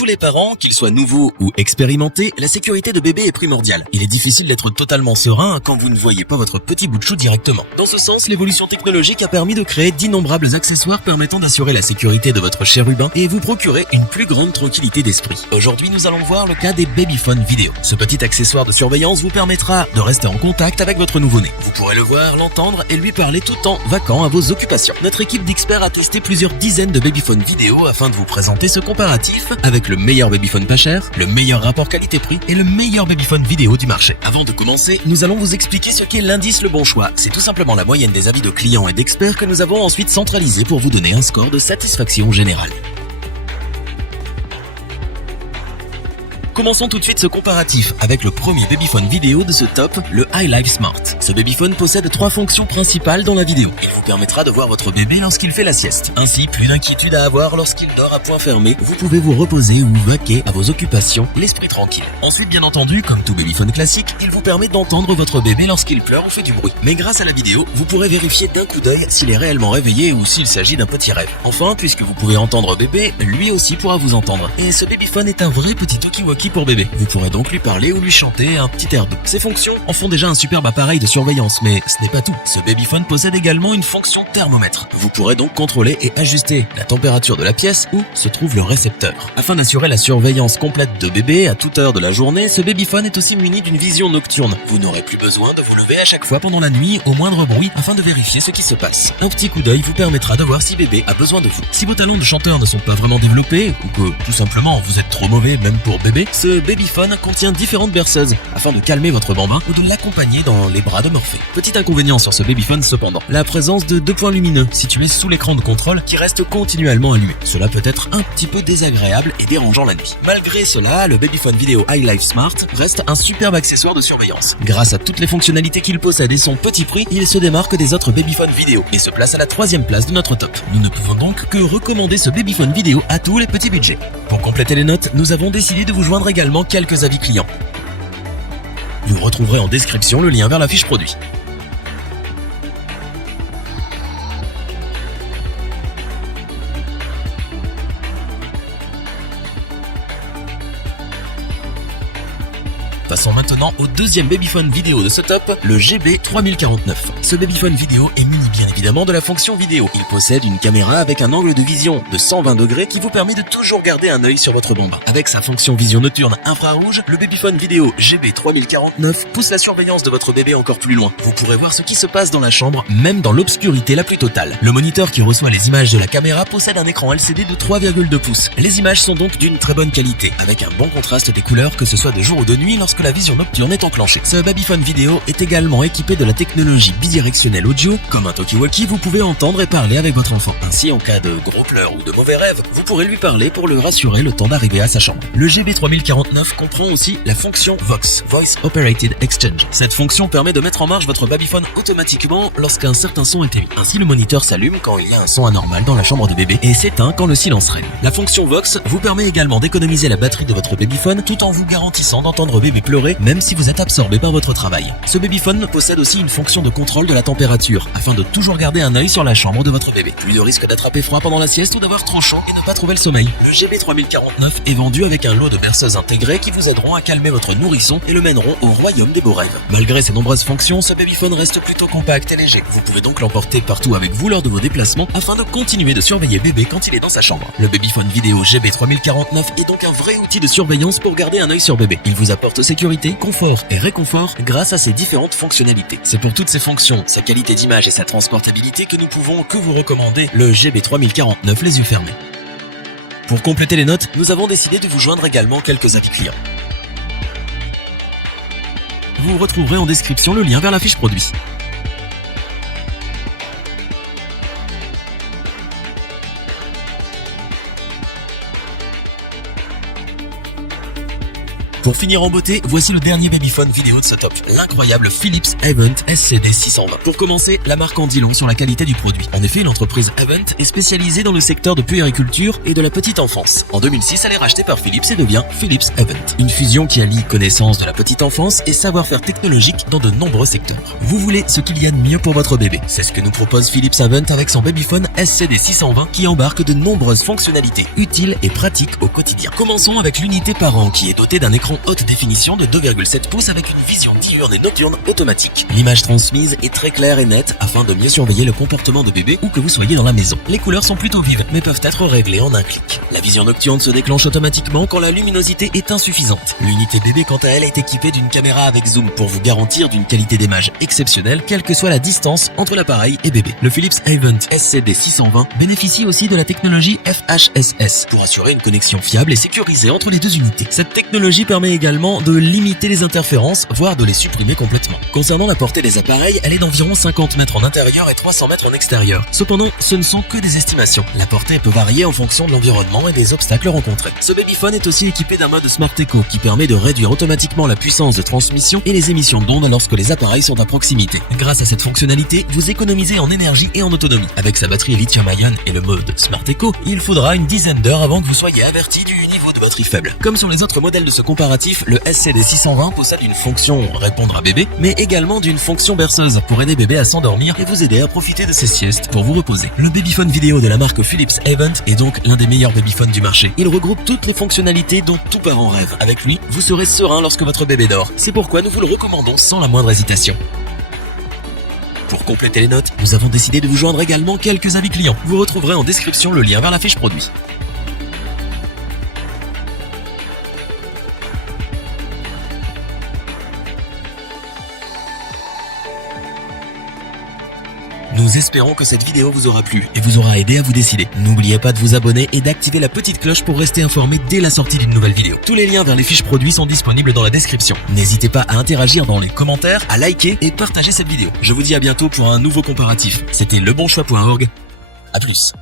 tous les parents, qu'ils soient nouveaux ou expérimentés, la sécurité de bébé est primordiale. Il est difficile d'être totalement serein quand vous ne voyez pas votre petit bout de chou directement. Dans ce sens, l'évolution technologique a permis de créer d'innombrables accessoires permettant d'assurer la sécurité de votre chérubin et vous procurer une plus grande tranquillité d'esprit. Aujourd'hui, nous allons voir le cas des babyphones vidéo. Ce petit accessoire de surveillance vous permettra de rester en contact avec votre nouveau-né. Vous pourrez le voir, l'entendre et lui parler tout en vaquant à vos occupations. Notre équipe d'experts a testé plusieurs dizaines de babyphones vidéo afin de vous présenter ce comparatif avec le meilleur babyphone pas cher, le meilleur rapport qualité-prix et le meilleur babyphone vidéo du marché. Avant de commencer, nous allons vous expliquer ce qu'est l'indice Le Bon Choix. C'est tout simplement la moyenne des avis de clients et d'experts que nous avons ensuite centralisé pour vous donner un score de satisfaction générale. Commençons tout de suite ce comparatif avec le premier babyphone vidéo de ce top, le iLife Smart. Ce babyphone possède 3 fonctions principales dans la vidéo. Il vous permettra de voir votre bébé lorsqu'il fait la sieste. Ainsi, plus d'inquiétude à avoir lorsqu'il dort à point fermé. Vous pouvez vous reposer ou vaquer à vos occupations, l'esprit tranquille. Ensuite, bien entendu, comme tout babyphone classique, il vous permet d'entendre votre bébé lorsqu'il pleure ou fait du bruit. Mais grâce à la vidéo, vous pourrez vérifier d'un coup d'œil s'il est réellement réveillé ou s'il s'agit d'un petit rêve. Enfin, puisque vous pouvez entendre bébé, lui aussi pourra vous entendre. Et ce babyphone est un vrai petit talkie-walkie pour bébé. Vous pourrez donc lui parler ou lui chanter un petit air doux. Ces fonctions en font déjà un superbe appareil de surveillance, mais ce n'est pas tout. Ce babyphone possède également une fonction thermomètre. Vous pourrez donc contrôler et ajuster la température de la pièce où se trouve le récepteur. Afin d'assurer la surveillance complète de bébé à toute heure de la journée, ce babyphone est aussi muni d'une vision nocturne. Vous n'aurez plus besoin de vous lever à chaque fois pendant la nuit au moindre bruit afin de vérifier ce qui se passe. Un petit coup d'œil vous permettra de voir si bébé a besoin de vous. Si vos talents de chanteur ne sont pas vraiment développés ou que tout simplement vous êtes trop mauvais même pour bébé, ce babyphone contient différentes berceuses afin de calmer votre bambin ou de l'accompagner dans les bras de Morphée. Petit inconvénient sur ce babyphone cependant, la présence de 2 points lumineux situés sous l'écran de contrôle qui restent continuellement allumés. Cela peut être un petit peu désagréable et dérangeant la nuit. Malgré cela, le babyphone vidéo iLife Smart reste un superbe accessoire de surveillance. Grâce à toutes les fonctionnalités qu'il possède et son petit prix, il se démarque des autres babyphones vidéo et se place à la 3e place de notre top. Nous ne pouvons donc que recommander ce babyphone vidéo à tous les petits budgets. Pour compléter les notes, nous avons décidé de vous joindre également quelques avis clients. Vous retrouverez en description le lien vers la fiche produit. Passons maintenant au deuxième babyphone vidéo de ce top, le GB3049. Ce babyphone vidéo est muni bien évidemment de la fonction vidéo. Il possède une caméra avec un angle de vision de 120 degrés qui vous permet de toujours garder un œil sur votre bambin. Avec sa fonction vision nocturne infrarouge, le babyphone vidéo GB3049 pousse la surveillance de votre bébé encore plus loin. Vous pourrez voir ce qui se passe dans la chambre, même dans l'obscurité la plus totale. Le moniteur qui reçoit les images de la caméra possède un écran LCD de 3,2 pouces. Les images sont donc d'une très bonne qualité, avec un bon contraste des couleurs que ce soit de jour ou de nuit lorsque la vision nocturne est enclenchée. Ce babyphone vidéo est également équipé de la technologie bidirectionnelle audio. Comme un talkie-walkie, vous pouvez entendre et parler avec votre enfant. Ainsi, en cas de gros pleurs ou de mauvais rêves, vous pourrez lui parler pour le rassurer le temps d'arriver à sa chambre. Le GB3049 comprend aussi la fonction VOX, Voice Operated Exchange. Cette fonction permet de mettre en marche votre babyphone automatiquement lorsqu'un certain son est émis. Ainsi, le moniteur s'allume quand il y a un son anormal dans la chambre de bébé et s'éteint quand le silence règne. La fonction VOX vous permet également d'économiser la batterie de votre babyphone tout en vous garantissant d'entendre bébé pleurer même si vous êtes absorbé par votre travail. Ce babyphone possède aussi une fonction de contrôle de la température afin de toujours garder un œil sur la chambre de votre bébé. Plus de risque d'attraper froid pendant la sieste ou d'avoir trop chaud et ne pas trouver le sommeil. Le GB3049 est vendu avec un lot de berceuses intégrées qui vous aideront à calmer votre nourrisson et le mèneront au royaume des beaux rêves. Malgré ses nombreuses fonctions, ce babyphone reste plutôt compact et léger. Vous pouvez donc l'emporter partout avec vous lors de vos déplacements afin de continuer de surveiller bébé quand il est dans sa chambre. Le babyphone vidéo GB3049 est donc un vrai outil de surveillance pour garder un œil sur bébé. Il vous apporte sécurité, confort et réconfort grâce à ses différentes fonctionnalités. C'est pour toutes ces fonctions, sa qualité d'image et sa transportabilité que nous pouvons que vous recommander le GB3049 les yeux fermés. Pour compléter les notes, nous avons décidé de vous joindre également quelques avis clients. Vous retrouverez en description le lien vers la fiche produit. Pour finir en beauté, voici le dernier babyphone vidéo de ce top, l'incroyable Philips Avent SCD 620. Pour commencer, la marque en dit long sur la qualité du produit. En effet, l'entreprise Avent est spécialisée dans le secteur de puériculture et de la petite enfance. En 2006, elle est rachetée par Philips et devient Philips Avent. Une fusion qui allie connaissance de la petite enfance et savoir-faire technologique dans de nombreux secteurs. Vous voulez ce qu'il y a de mieux pour votre bébé. C'est ce que nous propose Philips Avent avec son babyphone SCD 620 qui embarque de nombreuses fonctionnalités utiles et pratiques au quotidien. Commençons avec l'unité parent qui est dotée d'un écran haute définition de 2,7 pouces avec une vision diurne et nocturne automatique. L'image transmise est très claire et nette afin de mieux surveiller le comportement de bébé où que vous soyez dans la maison. Les couleurs sont plutôt vives mais peuvent être réglées en un clic. La vision nocturne se déclenche automatiquement quand la luminosité est insuffisante. L'unité bébé quant à elle est équipée d'une caméra avec zoom pour vous garantir d'une qualité d'image exceptionnelle quelle que soit la distance entre l'appareil et bébé. Le Philips Avent SCD 620 bénéficie aussi de la technologie FHSS pour assurer une connexion fiable et sécurisée entre les deux unités. Cette technologie permet également de limiter les interférences, voire de les supprimer complètement. Concernant la portée des appareils, elle est d'environ 50 mètres en intérieur et 300 mètres en extérieur. Cependant, ce ne sont que des estimations. La portée peut varier en fonction de l'environnement et des obstacles rencontrés. Ce babyphone est aussi équipé d'un mode Smart Echo qui permet de réduire automatiquement la puissance de transmission et les émissions d'ondes lorsque les appareils sont à proximité. Grâce à cette fonctionnalité, vous économisez en énergie et en autonomie. Avec sa batterie lithium-ion et le mode Smart Echo, il faudra une dizaine d'heures avant que vous soyez averti du niveau de batterie faible. Comme sur les autres modèles de ce comparatif, le SCD 620 possède une fonction répondre à bébé, mais également d'une fonction berceuse pour aider bébé à s'endormir et vous aider à profiter de ses siestes pour vous reposer. Le babyphone vidéo de la marque Philips Avent est donc l'un des meilleurs babyphones du marché. Il regroupe toutes les fonctionnalités dont tout parent rêve. Avec lui, vous serez serein lorsque votre bébé dort. C'est pourquoi nous vous le recommandons sans la moindre hésitation. Pour compléter les notes, nous avons décidé de vous joindre également quelques avis clients. Vous retrouverez en description le lien vers la fiche produit. Nous espérons que cette vidéo vous aura plu et vous aura aidé à vous décider. N'oubliez pas de vous abonner et d'activer la petite cloche pour rester informé dès la sortie d'une nouvelle vidéo. Tous les liens vers les fiches produits sont disponibles dans la description. N'hésitez pas à interagir dans les commentaires, à liker et partager cette vidéo. Je vous dis à bientôt pour un nouveau comparatif. C'était lebonchoix.org. À plus.